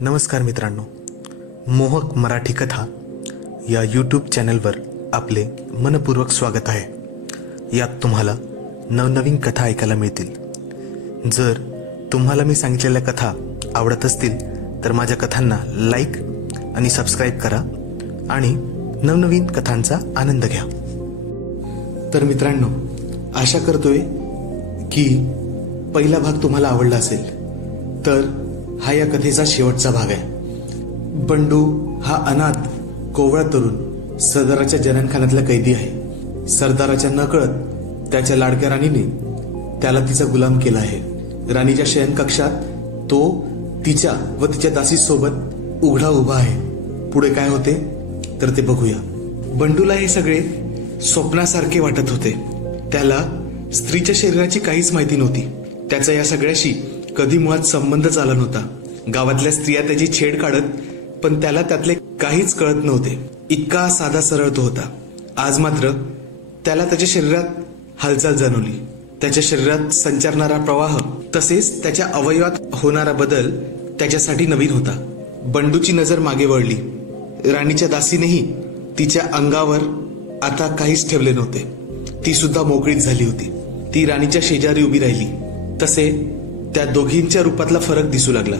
नमस्कार मित्रांनो, मोहक मराठी कथा या यूट्यूब चॅनलवर आपले मनपूर्वक स्वागत आहे. यात तुम्हाला नवनवीन कथा ऐकायला मिळतील. जर तुम्हाला मी सांगितलेल्या कथा आवडत असतील तर माझ्या कथांना लाईक आणि सबस्क्राईब करा आणि नवनवीन कथांचा आनंद घ्या. तर मित्रांनो, आशा करतोय की पहिला भाग तुम्हाला आवडला असेल. तर हा या कथेचा शेवटचा भाग आहे. बंडू हा अनाथ कोवळा तरुण सरदाराच्या जनानखान्यातला कैदी आहे. सरदाराच्या नकळत त्याच्या लाडक्या राणीने त्याला तिचा गुलाम केला आहे. राणीच्या शयनकक्षात तो तिच्या व तिच्या दासीसोबत उघडा उभा आहे. पुढे काय होते तर ते बघूया. बंडूला हे सगळे स्वप्नासारखे वाटत होते. त्याला स्त्रीच्या शरीराची काहीच माहिती नव्हती. त्याचा या सगळ्याशी कधी मुळात संबंधच आला नव्हता. गावातल्या स्त्रिया त्याची छेड काढत, पण त्याला त्यातले काहीच कळत नव्हते. इतका साधा सरळ तो होता. आज मात्र त्याला त्याच्या शरीरात हालचाल जाणवली. त्याच्या शरीरात संचारणारा प्रवाह तसेच त्याच्या अवयवात होणारा बदल त्याच्यासाठी नवीन होता. बंडूची नजर मागे वळली. राणीच्या दासीनेही तिच्या अंगावर आता काहीच ठेवले नव्हते. ती सुद्धा मोकळीच झाली होती. ती राणीच्या शेजारी उभी राहिली. तसे त्या दोघींच्या रूपातला फरक दिसू लागला.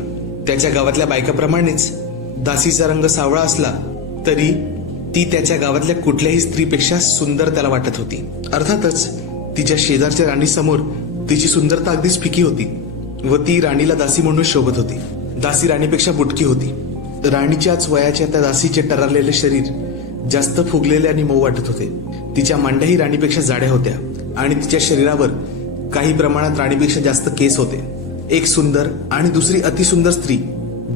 त्याच्या गावातल्या बायकाप्रमाणेच दासीचा रंग सावळा असला तरी ती त्याच्या गावातल्या कुठल्याही स्त्रीपेक्षा सुंदर त्याला वाटत होती. अर्थातच तिच्या शेजारच्या राणीसमोर तिची सुंदरता अगदीच फिकी होती व ती राणीला दासी म्हणून शोभत होती. दासी राणीपेक्षा बुटकी होती. राणीच्याच वयाच्या त्या दासीचे टररलेले शरीर जास्त फुगलेले आणि मऊ वाटत होते. तिच्या मांड्याही राणीपेक्षा जाड्या होत्या आणि तिच्या शरीरावर काही प्रमाणात राणीपेक्षा जास्त केस होते. एक सुंदर आणि दुसरी अतिसुंदर स्त्री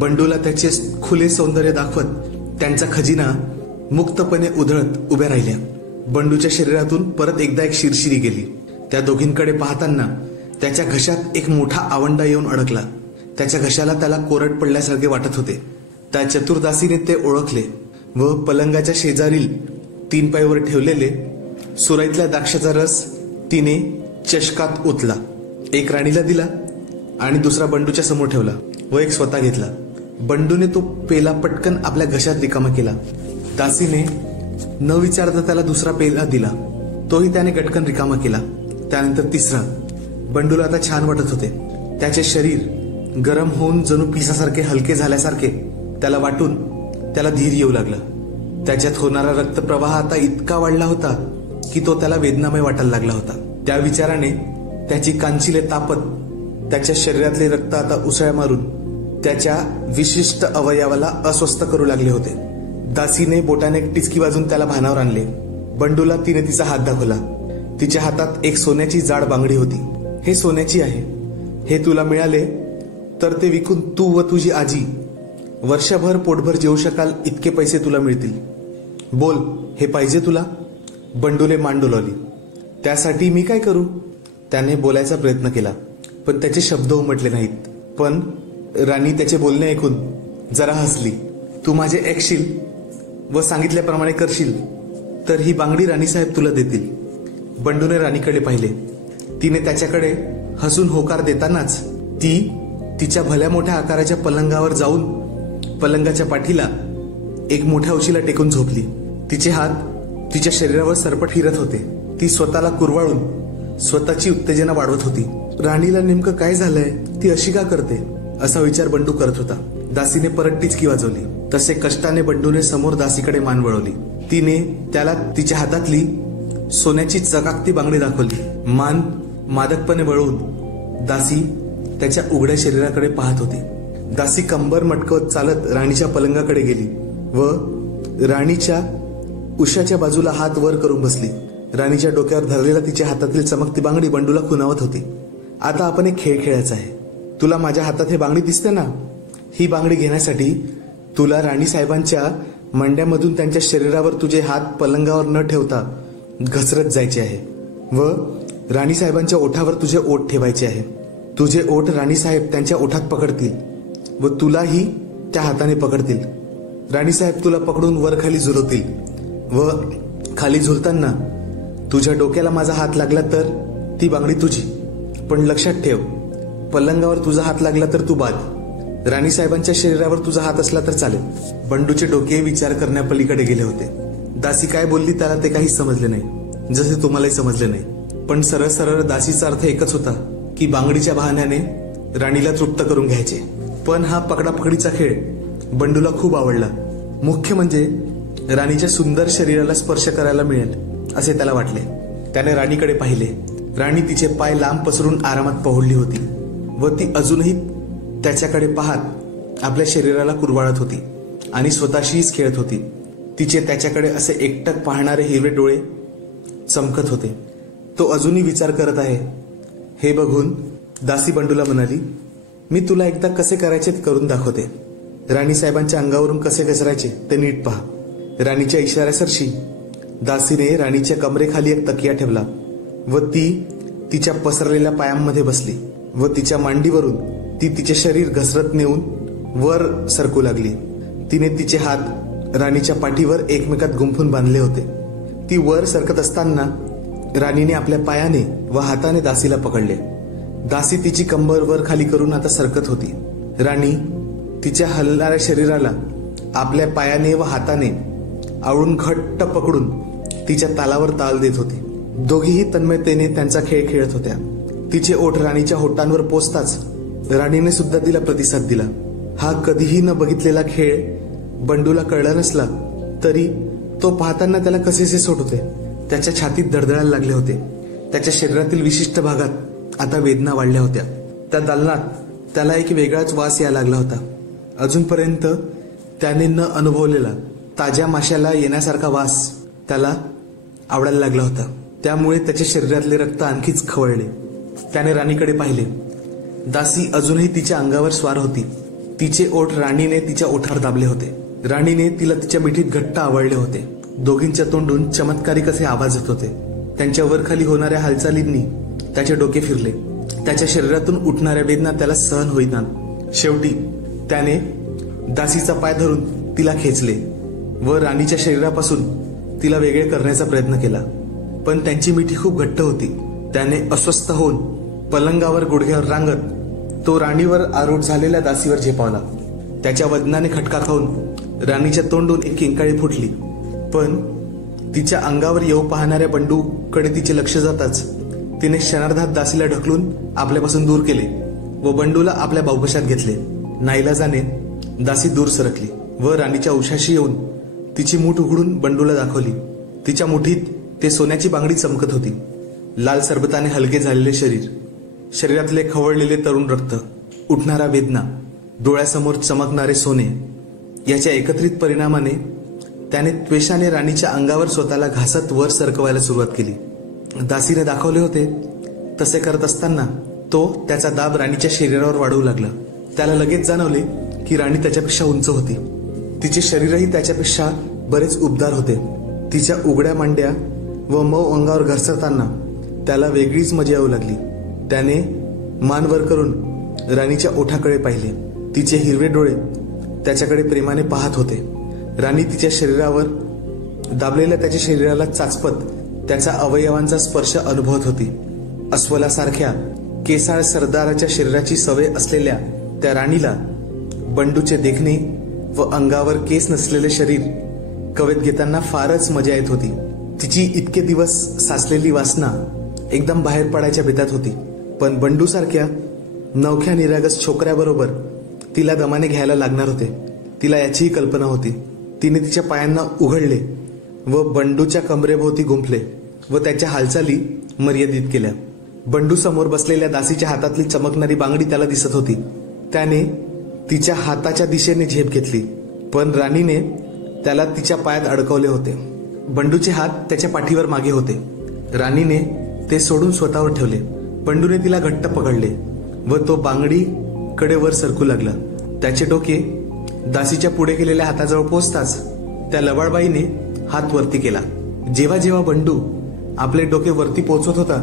बंडूला त्याचे खुले सौंदर्य दाखवत त्यांचा खजिना मुक्तपणे उधळत उभ्या राहिल्या. बंडूच्या शरीरातून परत एकदा एक शिरशिरी गेली. त्या दोघींकडे पाहताना त्याच्या घशात एक मोठा आवंडा येऊन अडकला. त्याच्या घशाला त्याला कोरड पडल्यासारखे वाटत होते. त्या चतुर्दासीने ते ओळखले व पलंगाच्या शेजारील 3 पायावर ठेवलेले सुराईतल्या द्राक्षाचा रस तिने चषकात ओतला. एक राणीला दिला आणि दुसरा बंडूच्या समोर ठेवला व एक स्वतः घेतला. बंडूने तो पेला पटकन आपल्या घशात रिकामा केला. दासीने न विचारता त्याला दुसरा पेला दिला. तोही त्याने गटकन रिकामा केला. त्यानंतर तिसरा. बंडूला आता छान वाटत होते. त्याचे शरीर गरम होऊन जणू पिसासारखे हलके झाल्यासारखे त्याला वाटून त्याला धीर येऊ लागला. त्याच्यात होणारा रक्तप्रवाह आता इतका वाढला होता की तो त्याला वेदनामय वाटायला लागला होता. त्या विचाराने त्याची कांचिले तापत त्याच्या शरीरातले रक्त आता उसळ्या मारून त्याच्या विशिष्ट अवयवाला अस्वस्थ करू लागले होते. दासीने बोटाने एक टिचकी वाजून त्याला भानावर आणले. बंडूला तिने तिचा हात दाखवला. तिच्या हातात एक सोन्याची जाड बांगडी होती. हे सोन्याची आहे. हे तुला मिळाले तर ते विकून तू व तुझी आजी वर्षभर पोटभर जेवू शकाल इतके पैसे तुला मिळतील. बोल, हे पाहिजे तुला? बंडूने मान डोलावली. त्यासाठी मी काय करू? त्याने बोलायचा प्रयत्न केला पण त्याचे शब्द उमटले नाहीत. पण राणी त्याचे बोलणे ऐकून जरा हसली. तू माझे ऐकशील व सांगितल्याप्रमाणे करशील तर ही बांगडी राणीसाहेब तुला देतील. बंडूने राणीकडे पाहिले. तिने त्याच्याकडे हसून होकार देतानाच ती तिच्या भल्या मोठ्या आकाराच्या पलंगावर जाऊन पलंगाच्या पाठीला एक मोठ्या उशीला टेकून झोपली. तिचे हात तिच्या शरीरावर सरपट फिरत होते. ती स्वतःला कुरवाळून स्वतःची उत्तेजना वाढवत होती. राणीला नेमकं काय झालंय? ती अशी का करते असा विचार बंडू करत होता. दासीने परत टिचकी वाजवली. तसे कष्टाने बंडूने समोर दासीकडे मान वळवली. तिने त्याला तिच्या हातातली सोन्याची चकाकती बांगडी दाखवली. मान मादकपणे वळवून दासी त्याच्या उघड्या शरीराकडे पाहत होती. दासी कंबर मटकवत चालत राणीच्या पलंगाकडे गेली व राणीच्या उशाच्या बाजूला हात वर करून बसली. राणीच्या डोक्यावर धरलेला तिच्या हातातील चमकती बांगडी बंडूला खुणावत होती. आता आपण एक खेळ खेळायचा आहे. तुला माझ्या हातात हे बांगडी दिसते ना? ही बांगडी घेण्यासाठी तुला राणी साहेबांच्या मंड्यामधून त्यांच्या शरीरावर तुझे हात पलंगावर न ठेवता घसरत जायचे आहे व राणी साहेबांच्या ओठावर तुझे ओठ ठेवायचे आहे. तुझे ओठ राणी साहेब त्यांच्या ओठात पकडतील व तुलाही त्या हाताने पकडतील. राणी साहेब तुला पकडून वर खाली झुलवतील व खाली झुलताना तुझ्या डोक्याला माझा हात लागला तर ती बांगडी तुझी. पण लक्षात ठेव, पलंगावर तुझा हात लागला तर तू बाद. राणीसाहेबांच्या शरीरावर तुझा हात असला तर चालेल. बंडूचे डोके विचार करण्यापलीकडे गेले होते. दासी काय बोलली त्याला ते काहीच समजले नाही, जसे तुम्हालाही समजले नाही. पण सरळ सरळ दासीचा अर्थ एकच होता की बांगडीच्या बहाण्याने राणीला तृप्त करून घ्यायचे. पण हा पकडापकडीचा खेळ बंडूला खूप आवडला. मुख्य म्हणजे राणीच्या सुंदर शरीराला स्पर्श करायला मिळेल असे त्याला वाटले. त्याने राणीकडे पाहिले. राणी तिचे पाय लांब पसरून आरामात पहुडली होती व ती अजूनही त्याच्याकडे पाहत आपल्या शरीराला कुरवाळत होती आणि स्वतःशीच खेळत होती. तिचे त्याच्याकडे असे एकटक पाहणारे हिरवे डोळे चमकत होते. तो अजूनही विचार करत आहे हे बघून दासी बंडूला म्हणाली, मी तुला एकदा कसे करायचे ते करून दाखवते. राणीसाहेबांच्या अंगावरून कसे घसरायचे ते नीट पहा. राणीच्या इशाऱ्यासरशी दासीने राणीच्या कमरेखाली एक तकिया ठेवला व ती तिच्या पसरलेल्या पायांमध्ये बसली व तिच्या मांडीवरून ती तिचे शरीर घसरत नेऊन वर सरकू लागली. तिने तिचे हात राणीच्या पाठीवर एकमेकात गुंफून बांधले होते. ती वर सरकत असताना राणीने आपल्या पायाने व हाताने दासीला पकडले. दासी तिची कंबर वर खाली करून आता सरकत होती. राणी तिच्या हलणाऱ्या शरीराला आपल्या पायाने व हाताने आवळून घट्ट पकडून तिच्या तालावर ताल देत होती. दोघीही तन्मयतेने त्यांचा खेळ खेळत होत्या. तिचे ओठ राणीच्या होटांवर पोचताच राणीने सुद्धा तिला प्रतिसाद दिला. हा कधीही न बघितलेला खेळ बंडूला कळला नसला तरी तो पाहताना त्याला कसेसे होत होते. त्याच्या छातीत धडधडायला लागले होते. त्याच्या शरीरातील विशिष्ट भागात आता वेदना वाढल्या होत्या. त्या दालनात त्याला एक वेगळाच वास यायला लागला होता. अजूनपर्यंत त्याने न अनुभवलेला ताज्या माशाला येण्यासारखा वास त्याला आवडायला लागला होता. त्यामुळे त्याच्या शरीरातले रक्त आणखीच खवळले. त्याने राणीकडे पाहिले. दासी अजूनही तिच्या अंगावर स्वार होती. तिचे ओठ राणीने तिच्या ओठावर दाबले होते. राणीने तिला तिच्या मिठीत घट्ट आवळले होते. दोघींच्या तोंडून चमत्कारिक असे आवाज येत होते. त्यांच्या वर खाली होणाऱ्या हालचालींनी त्याचे डोके फिरले. त्याच्या शरीरातून उठणाऱ्या वेदना त्याला सहन होईना. शेवटी त्याने दासीचा पाय धरून तिला खेचले व राणीच्या शरीरापासून तिला वेगळे करण्याचा प्रयत्न केला. पण त्यांची मिठी खूप घट्ट होती. त्याने अस्वस्थ होऊन पलंगावर गुडघ्यावर रांगत तो राणीवर आरूढ झालेल्या दासीवर झेपावला. त्याच्या वजनाने खटका खाऊन राणीच्या तोंडून एक किंकाळी फुटली. पण तिच्या अंगावर येऊ पाहणाऱ्या बंडूकडे तिचे लक्ष जाताच तिने क्षणार्धात दासीला ढकलून आपल्यापासून दूर केले व बंडूला आपल्या बाहुपाशात घेतले. नाईलाजाने दासी दूर सरकली व राणीच्या उशाशी येऊन तिची मूठ उघडून बंडूला दाखवली. तिच्या मुठीत ते सोन्याची बांगडी चमकत होती. लाल सरबताने हलके झालेले शरीर, शरीरातले खवळलेले तरुण रक्त, उठणारा वेदना, डोळ्यासमोर चमकणारे सोने याच्या एकत्रित परिणामाने त्याने त्वेषाने राणीच्या अंगावर स्वतःला घासत वर सरकवायला सुरुवात केली. दासीने दाखवले होते तसे करत असताना तो त्याचा दाब राणीच्या शरीरावर वाढवू लागला. त्याला लगेच जाणवले की राणी त्याच्यापेक्षा उंच होती. तिचे शरीरही त्याच्यापेक्षा बरेच उबदार होते. तिच्या उघड्या मांड्या व मऊ अंगावर घसरताना त्याला वेगळीच मजा येऊ लागली. त्याने मान वर करून राणीच्या ओठाकडे पाहिले. तिचे हिरवे डोळे त्याच्याकडे प्रेमाने पाहत होते. राणी तिच्या शरीरावर दाबलेल्या त्याच्या शरीराला चाचपत त्याच्या अवयवांचा स्पर्श अनुभवत होती. अस्वलासारख्या केसाळ सरदाराच्या शरीराची सवय असलेल्या त्या राणीला बंडूचे देखणे व अंगावर केस नसलेले शरीर कवेत घेताना फारच मजा येत होती. तिची इतके दिवस साचलेली वासना एकदम बाहेर पडायच्या बेतात होती. पण बंडूसारख्या नवख्या निरागस छोकऱ्याबरोबर तिला दमाने घ्यायला लागणार होते. तिला याचीही कल्पना होती. तिने तिच्या पायांना उघडले व बंडूच्या कमरेभोवती गुंफले व त्याच्या हालचाली मर्यादित केल्या. बंडू समोर बसलेल्या दासीच्या हातातली चमकणारी बांगडी त्याला दिसत होती. त्याने तिच्या हाताच्या दिशेने झेप घेतली पण राणीने त्याला तिच्या पायात अडकवले होते. बंडूचे हात त्याच्या पाठीवर मागे होते. राणीने ते सोडून स्वतःवर ठेवले. बंडूने तिला घट्ट पकडले व तो बांगडीकडे वर सरकू लागला. त्याचे डोके दासीच्या पुढे केलेल्या हाताजवळ पोहोचताच त्या लबाडबाईने हात वरती केला. जेव्हा जेव्हा बंडू आपले डोके वरती पोहोचवत होता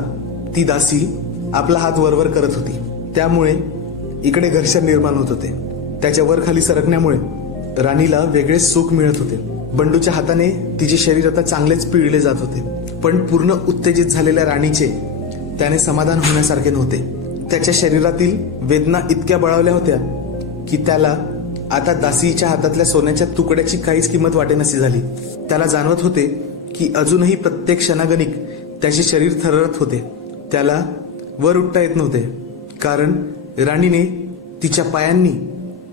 ती दासी आपला हात वरवर करत होती. त्यामुळे इकडे घर्षण निर्माण होत होते. त्याच्या वर खाली सरकण्यामुळे राणीला वेगळेच सुख मिळत होते. बंडूच्या हाताने तिचे शरीर आता चांगलेच पिळले जात होते. पण पूर्ण उत्तेजित झालेल्या राणीचे त्याने समाधान होण्यासारखे नव्हते. त्याच्या शरीरातील वेदना इतक्या बळावल्या होत्या की त्याला आता दासीच्या हातातल्या सोन्याच्या तुकड्याची काहीच किंमत वाटेनाशी झाली. त्याला जाणवत होते की अजूनही प्रत्येक क्षणागणिक त्याचे शरीर थरथरत होते. त्याला वर उठता येत नव्हते, कारण राणीने तिच्या पायांनी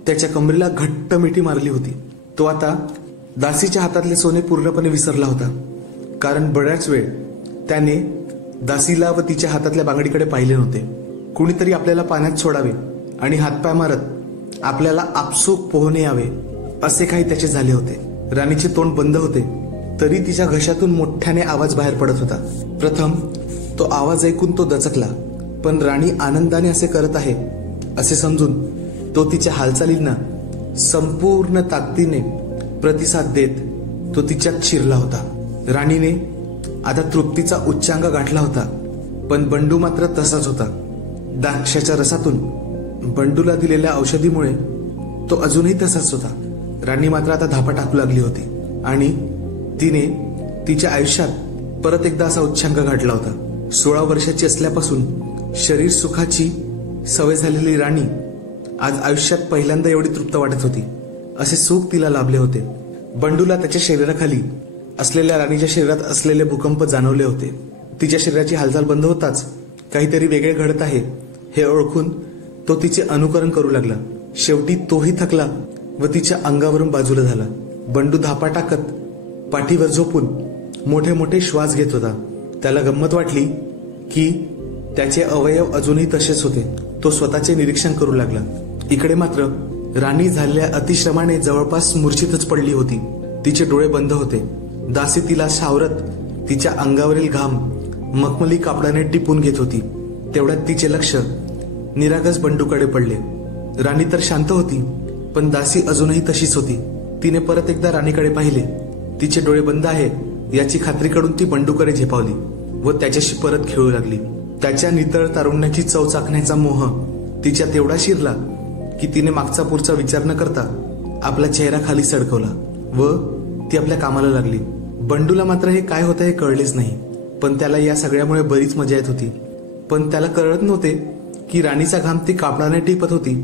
त्याच्या कमरेला घट्ट मिठी मारली होती. तो आता दासीच्या हातातले सोने पूर्णपणे विसरला होता, कारण बऱ्याच वेळ त्याने दासीला व तिच्या हातातल्या बांगडीकडे पाहिले नव्हते. कुणीतरी आपल्याला पाण्यात सोडावे आणि हातपाय मारत आपल्याला आपसूक पोहणे यावे असे काही त्याचे झाले होते. राणीचे तोंड बंद होते, तरी तिच्या घशातून मोठ्याने आवाज बाहेर पडत होता. प्रथम तो आवाज ऐकून तो दचकला, पण राणी आनंदाने असे करत आहे असे समजून तो तिच्या हालचालींना संपूर्ण ताकदीने प्रतिसाद देत तो तिच्यात शिरला होता. राणीने आता तृप्तीचा उच्चांक गाठला होता, पण बंडू मात्र तसाच होता. द्राक्षाच्या रसातून बंडूला दिलेल्या औषधीमुळे तो अजूनही तसाच होता. राणी मात्र आता धापा टाकू लागली होती आणि तिने तिच्या आयुष्यात परत एकदा असा उच्चांक गाठला होता. 16 वर्षाची असल्यापासून शरीर सुखाची सवय झालेली राणी आज आयुष्यात पहिल्यांदा एवढी तृप्त वाटत होती. असे सुख तिला लाभले होते. बंडूला त्याच्या शरीराखाली असलेल्या राणीच्या शरीरात असलेले भूकंप जाणवले होते. तिच्या शरीराची हालचाल बंद होताच काहीतरी वेगळे घडत आहे हे ओळखून तो तिचे अनुकरण करू लागला. शेवटी तोही थकला व तिच्या अंगावरून बाजूला झाला. बंडू धापा टाकत पाठीवर झोपून मोठे मोठे श्वास घेत होता. त्याला गंमत वाटली की त्याचे अवयव अजूनही तसेच होते. तो स्वतःचे निरीक्षण करू लागला. इकडे मात्र राणी झालेल्या अतिश्रमाने जवळपास मूर्छितच पडली होती. तिचे डोळे बंद होते. दासी तिला सावरत तिच्या अंगावरील घाम मखमली कापडाने टिपून घेत होती. तेवढ्यात तिचे लक्ष निरागस बंडूकडे पडले. राणी तर शांत होती, पण दासी अजूनही तशीच होती. तिने परत एकदा राणीकडे पाहिले. तिचे डोळे बंद आहे याची खात्री करून ती बंडूकडे झेपावली व त्याच्याशी परत खेळू लागली. त्याच्या नितळ तारुण्याची चव चाखण्याचा मोह तिच्यात एवढा शिरला की तिने मागचा पुढचा विचार न करता आपला चेहरा खाली सडकवला व ती आपल्या कामाला लागली. बंडूला मात्र हे काय होतं हे कळलेच नाही, पण त्याला या सगळ्यामुळे बरीच मजा येत होती. पण त्याला कळत नव्हते की राणीचा घाम ती कापडाने टिपत होती,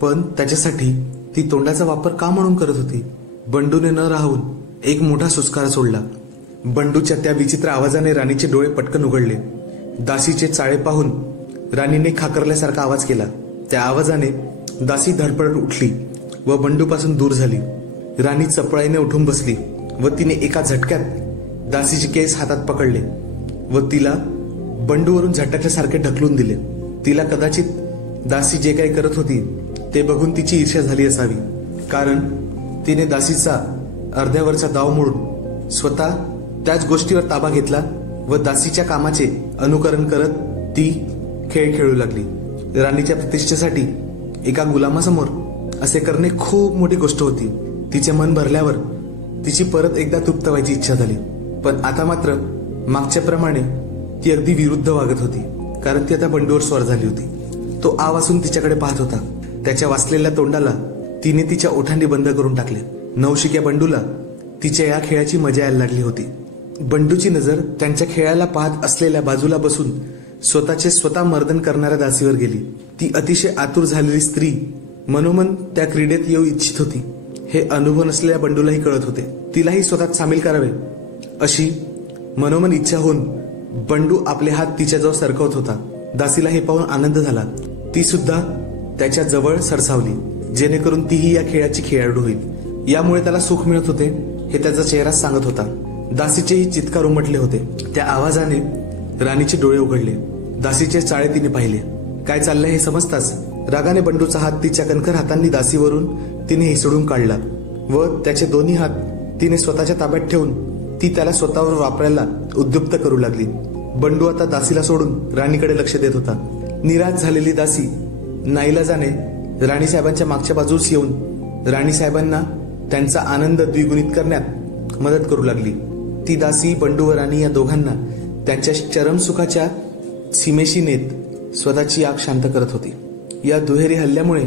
पण त्याच्यासाठी ती तोंडाचा वापर का म्हणून करत होती. बंडूने न राहून एक मोठा सुस्कारा सोडला. बंडूच्या त्या विचित्र आवाजाने राणीचे डोळे पटकन उघडले. दासीचे चाळे पाहून राणीने खाकरल्यासारखा आवाज केला. त्या आवाजाने दासी धडपडत उठली व बंडूपासून दूर झाली. राणी चपळाईने उठून बसली व तिने एका झटक्यात दासीचे केस हातात पकडले व तिला बंडूवरून झटकल्यासारखे ढकलून दिले. तिला कदाचित दासी जे काही करत होती ते बघून तिची ईर्ष्या झाली असावी, कारण तिने दासीचा अर्ध्यावरचा दाव मोडून स्वतः त्याच गोष्टीवर ताबा घेतला व दासीच्या कामाचे अनुकरण करत ती खेळ खेळू लागली. राणीच्या प्रतिष्ठेसाठी एका गुलामासमोर असे करणे खूप मोठी गोष्ट होती. तिचे मन भरल्यावर तिची परत एकदा तृप्त व्हायची इच्छा झाली, पण आता मात्र मागच्याप्रमाणे ती अगदी विरुद्ध वागत होती, कारण ती आता बंडूवर स्वार झाली होती. तो आ वासून तिच्याकडे पाहत होता. त्याच्या वाचलेल्या तोंडाला तिने तिच्या ओठांनी बंद करून टाकले. नवशिक्या बंडूला तिच्या या खेळाची मजा यायला लागली होती. बंडूची नजर त्यांच्या खेळाला पाहत असलेल्या बाजूला बसून स्वतःचे स्वतः मर्दन करणाऱ्या दासीवर गेली. ती अतिशय आतुर झालेली स्त्री मनोमन त्या क्रीडेत येऊ इच्छित होती. हे अनुभव नसलेल्या बंडूलाही कळत होते. तिलाही स्वतःत सामील करावे अशी मनोमन इच्छा होऊन बंडू आपले हात तिच्याजवळ सरकवत होता. दासीला हे पाहून आनंद झाला. ती सुद्धा त्याच्या जवळ सरसावली, जेणेकरून तीही या खेळाची खेळाडू होईल. यामुळे त्याला सुख मिळत होते हे त्याचा चेहरा सांगत होता. दासीचेही चित्कार उमटले होते. त्या आवाजाने राणीचे डोळे उघडले. दासीचे चाळे तिने पाहिले. काय चाललंय हे समजताच रागाने बंडूचा हात तिच्या कणखर हातांनी दासीवरून तिने हिसडून काढला व त्याचे दोन्ही हात तिने स्वतःच्या ताब्यात ठेवून ती त्याला स्वतःवर वापरायला उद्युक्त करू लागली. बंडू आता दासीला सोडून राणीकडे लक्ष देत होता. निराश झालेली दासी नाईलाजाने राणीसाहेबांच्या मागच्या बाजूस येऊन राणीसाहेबांना त्यांचा आनंद द्विगुणित करण्यात मदत करू लागली. ती दासी बंडू व राणी या दोघांना त्यांच्या चरम सुखाच्या सीमेशी नेत स्वतःची आग शांत करत होती. या दुहेरी हल्ल्यामुळे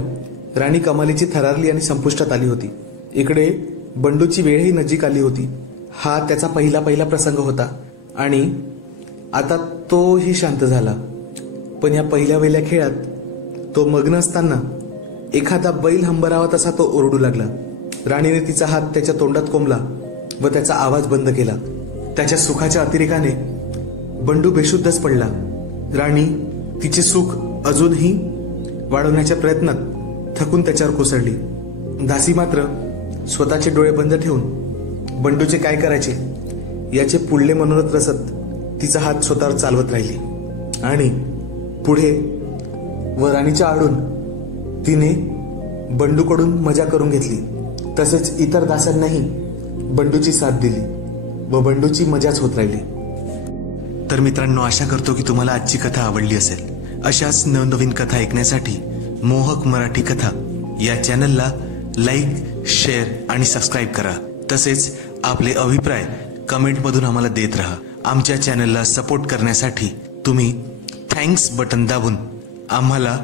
राणी कमालीची थरारली आणि संपुष्टात आली होती. इकडे बंडूची वेळही नजीक आली होती. हा त्याचा पहिला प्रसंग होता आणि आता तोही शांत झाला. पण या पहिल्या खेळात तो मग्न असताना एखादा बैल हंबरावा तसा तो ओरडू लागला. राणीने तिचा हात त्याच्या तोंडात कोंबला व त्याचा आवाज बंद केला. त्याच्या सुखाच्या अतिरेकाने बंडू बेशुद्धच पडला. राणी तिचे सुख अजूनही वाढवण्याच्या प्रयत्नात थकून त्याच्यावर कोसळली. दासी मात्र स्वतःचे डोळे बंद ठेवून बंडूचे काय करायचे याचे पुढले मनोरथ रचत तिचा हात स्वतःवर चालवत राहिली. आणि पुढे व राणीच्या आडून तिने बंडूकडून मजा करून घेतली. तसेच इतर दासांनाही बंडूची साथ दिली व बंडूची मजाच होत राहिली. तर मित्रांनो, आशा करतो की तुम्हाला आजची कथा आवडली असेल. अशाच नवनवीन कथा ऐकण्यासाठी मोहक मराठी कथा या चॅनलला लाईक, शेअर आणि सबस्क्राईब करा. तसेच आपले अभिप्राय कमेंटमधून आम्हाला देत राहा. आमच्या चॅनलला सपोर्ट करण्यासाठी तुम्ही थँक्स बटन दाबून आम्हाला